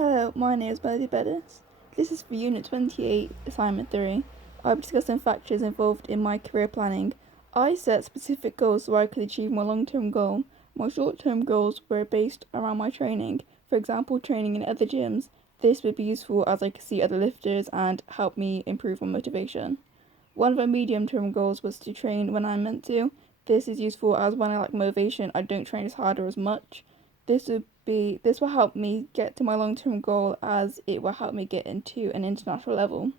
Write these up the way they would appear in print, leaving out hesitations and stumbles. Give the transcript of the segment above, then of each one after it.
Hello, my name is Melody Bettis. This is for Unit 28, Assignment 3. I'll be discussing factors involved in my career planning. I set specific goals so I could achieve my long-term goal. My short-term goals were based around my training. For example, training in other gyms. This would be useful as I could see other lifters and help me improve my motivation. One of my medium-term goals was to train when I'm meant to. This is useful as when I lack motivation, I don't train as hard or as much. This will help me get to my long-term goal as it will help me get into an international level.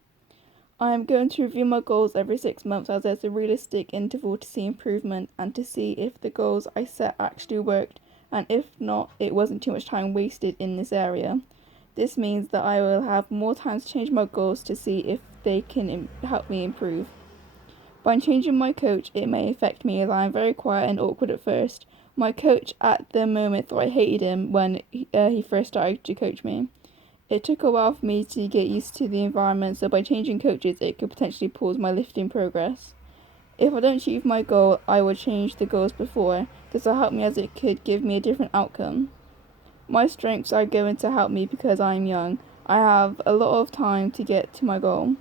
I am going to review my goals every 6 months as there's a realistic interval to see improvement and to see if the goals I set actually worked, and if not, it wasn't too much time wasted in this area. This means that I will have more time to change my goals to see if they can help me improve. By changing my coach, it may affect me as I am very quiet and awkward at first. My coach at the moment thought I hated him when he first started to coach me. It took a while for me to get used to the environment, so by changing coaches, it could potentially pause my lifting progress. If I don't achieve my goal, I will change the goals before. This will help me as it could give me a different outcome. My strengths are going to help me because I am young. I have a lot of time to get to my goal.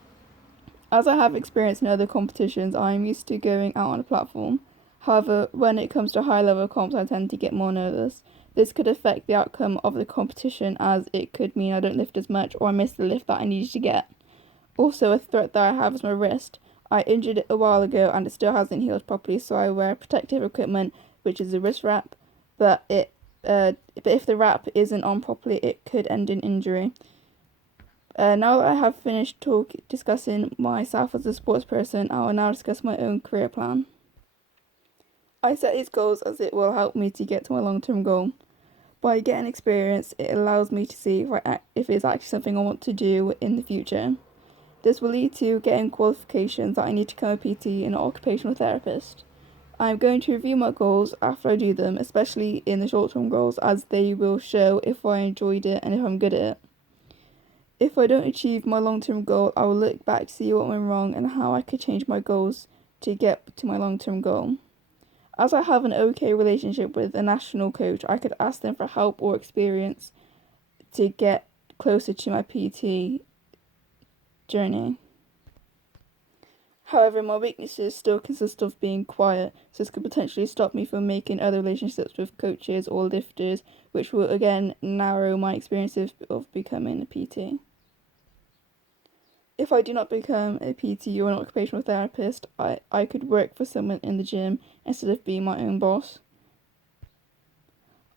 As I have experience in other competitions, I am used to going out on a platform. However, when it comes to high level comps, I tend to get more nervous. This could affect the outcome of the competition as it could mean I don't lift as much or I miss the lift that I needed to get. Also, a threat that I have is my wrist. I injured it a while ago and it still hasn't healed properly, so I wear protective equipment, which is a wrist wrap, but if the wrap isn't on properly, it could end in injury. Now that I have finished discussing myself as a sports person, I will now discuss my own career plan. I set these goals as it will help me to get to my long-term goal. By getting experience, it allows me to see if it's actually something I want to do in the future. This will lead to getting qualifications that I need to become a PT and an occupational therapist. I am going to review my goals after I do them, especially in the short-term goals, as they will show if I enjoyed it and if I'm good at it. If I don't achieve my long-term goal, I will look back to see what went wrong and how I could change my goals to get to my long-term goal. As I have an okay relationship with a national coach, I could ask them for help or experience to get closer to my PT journey. However, my weaknesses still consist of being quiet, so this could potentially stop me from making other relationships with coaches or lifters, which will again narrow my experiences of becoming a PT. If I do not become a PT or an occupational therapist, I could work for someone in the gym instead of being my own boss.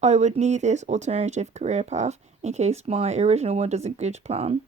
I would need this alternative career path in case my original one doesn't go to plan.